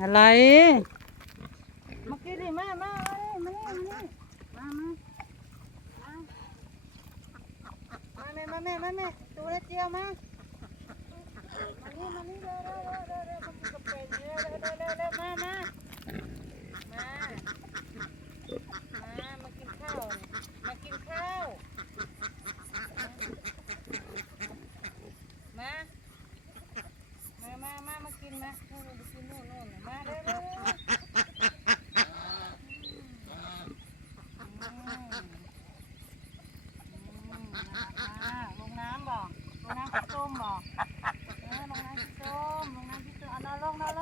อะไรมากินดิมามามานี่มานี่มาแม่ดูแลเจียวมานี่เร็วมากินกาแฟเร็วมากินข้าวมากินข้าวมากินมานู่นไปกินนู่นมาเร็วลงน้ำบ่ลงน้ำพี่ต้มบ่ลงน้ำพี่ต้มนอนลงนอน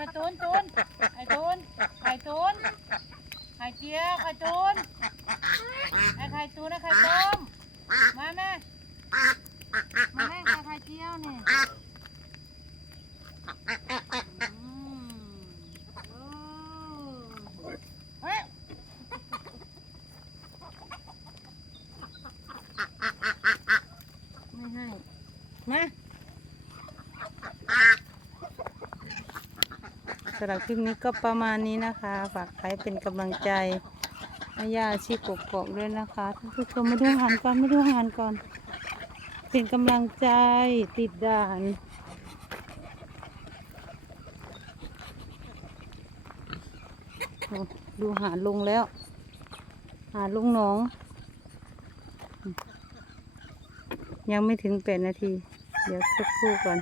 มาตูนไข่ตูนไข่เจียวไข่ตูนไข่ตูนไข่ต้มมาแม่ไข่เจียวนี่เฮ้ยไม่ให้มาสำหรับคลิปนี้ก็ประมาณนี้นะคะฝากใครเป็นกำลังใจให้ย่าชีกกอกด้วยนะคะท่านผู้ชมมาดูอาหารก่อนเป็นกำลังใจติดด่านดูหาลงแล้วหาลงหนองยังไม่ถึง8 นาทีเดี๋ยวสักครู่ก่อน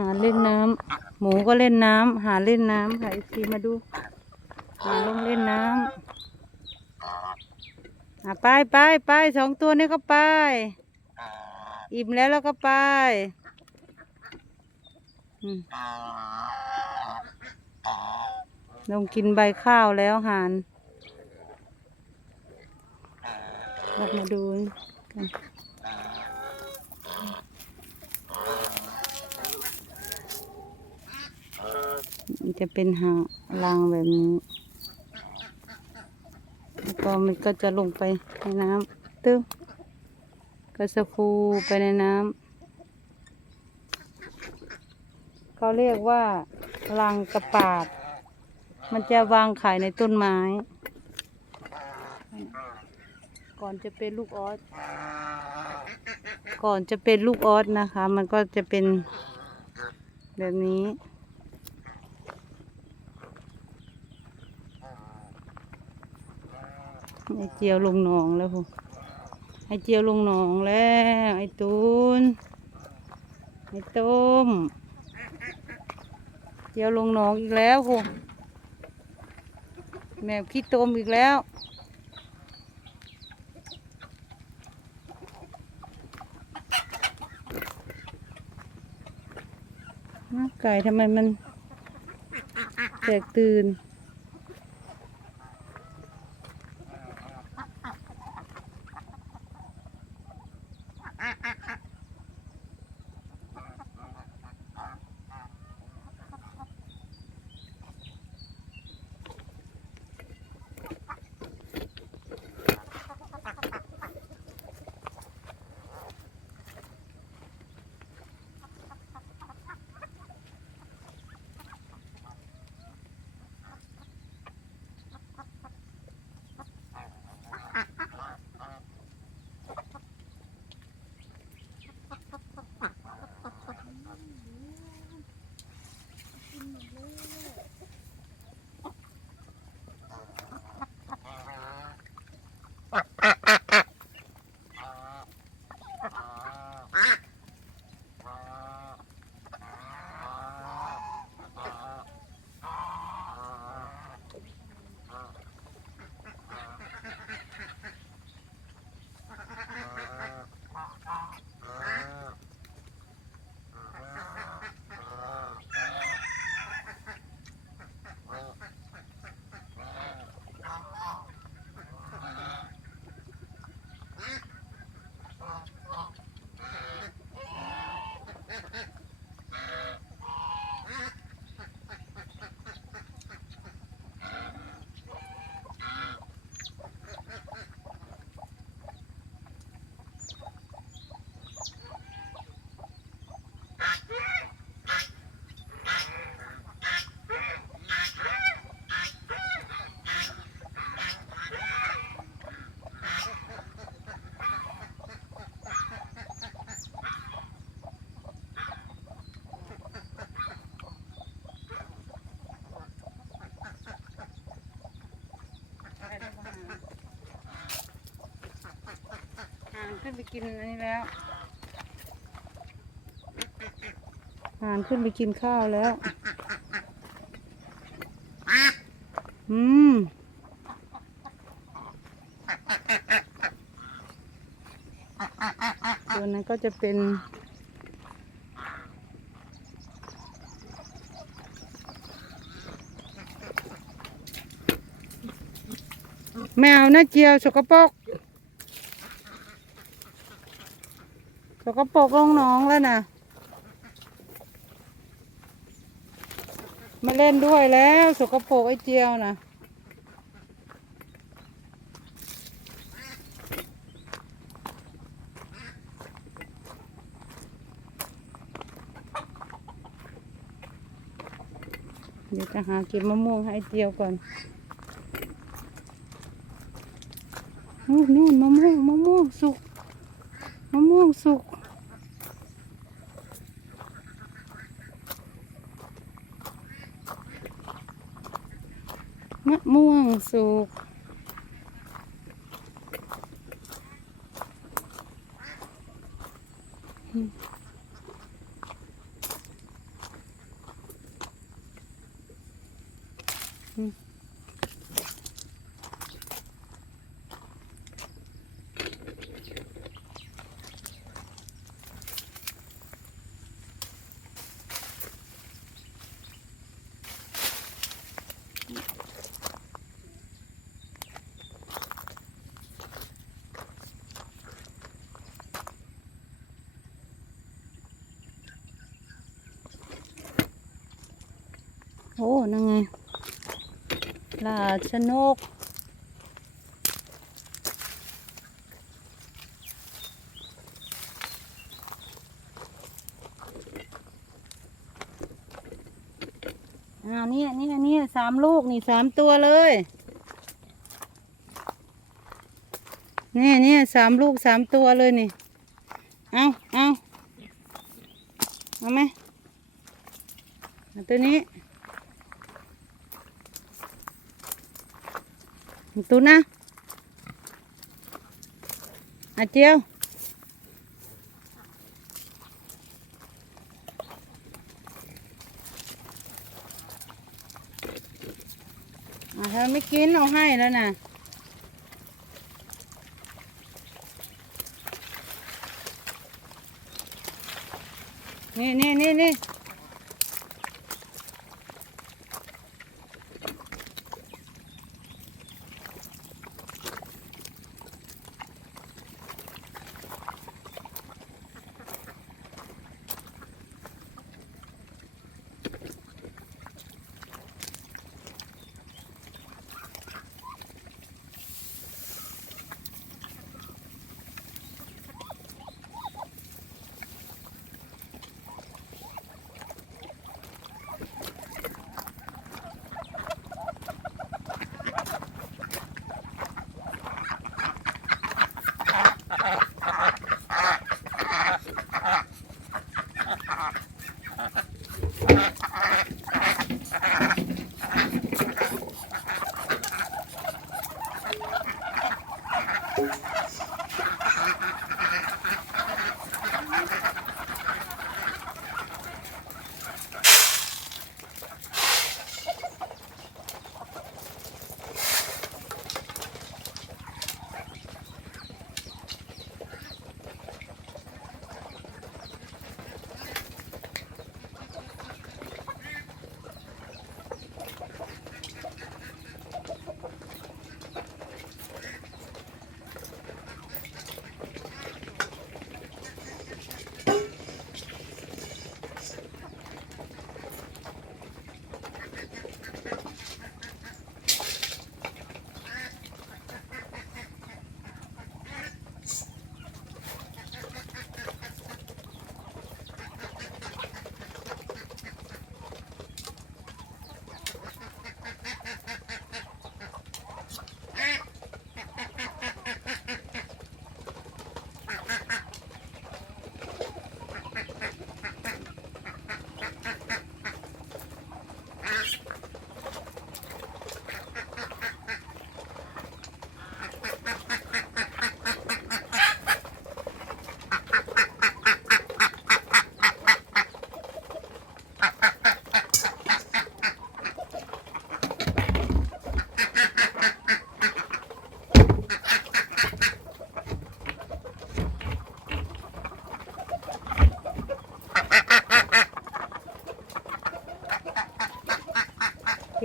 หาเล่นน้ำหมูก็เล่นน้ำหาเล่นน้ำค่ะทีมาดูหาลงเล่นน้ำไป2 ตัวนี้ก็ไปอิ่มแล้วก็ไปลงกินใบข้าวแล้วหานลองมาดูกันมันจะเป็นหางรางแบบนี้แล้วก็มันก็จะลงไปในน้ำตึ้งก็สะฟูไปในน้ำเขาเรียกว่ารังกระปาดมันจะวางไข่ในต้นไม้ก่อนจะเป็นลูกออสนะคะมันก็จะเป็นแบบนี้ไอเจียวลงหนองแล้วพวกไอเจียวลงหนองแล้วไอตูนไอต้มเจียวลงหนองอีกแล้วพวกแม่ขี้ต้มอีกแล้วไก่ทำไมมันแตกตื่น ขึ้นไปกินอันนี้แล้วห่านขึ้นไปกินข้าวแล้วตัวนั้นก็จะเป็นแมวนะเจียวสกปรกลงหนองแล้วนะมาเล่นด้วยแล้วสกปรกไอ้เจียวนะเดี๋ยวจะหาเก็บมะม่วงให้เจียวก่อนนู่นมะม่วงสุกมะม่วงสุกโอ้นั่นไงลาชนกนี่3 ลูกนี่3 ตัวเลยนี่3 ลูก 3 ตัวเลยนี่เอาไหมตัวนี้ตัวนะเจียวเธอไม่กินเอาให้แล้วนะนี่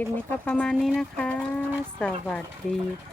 ลิปนี้ก็ประมาณนี้นะคะ สวัสดีค่ะ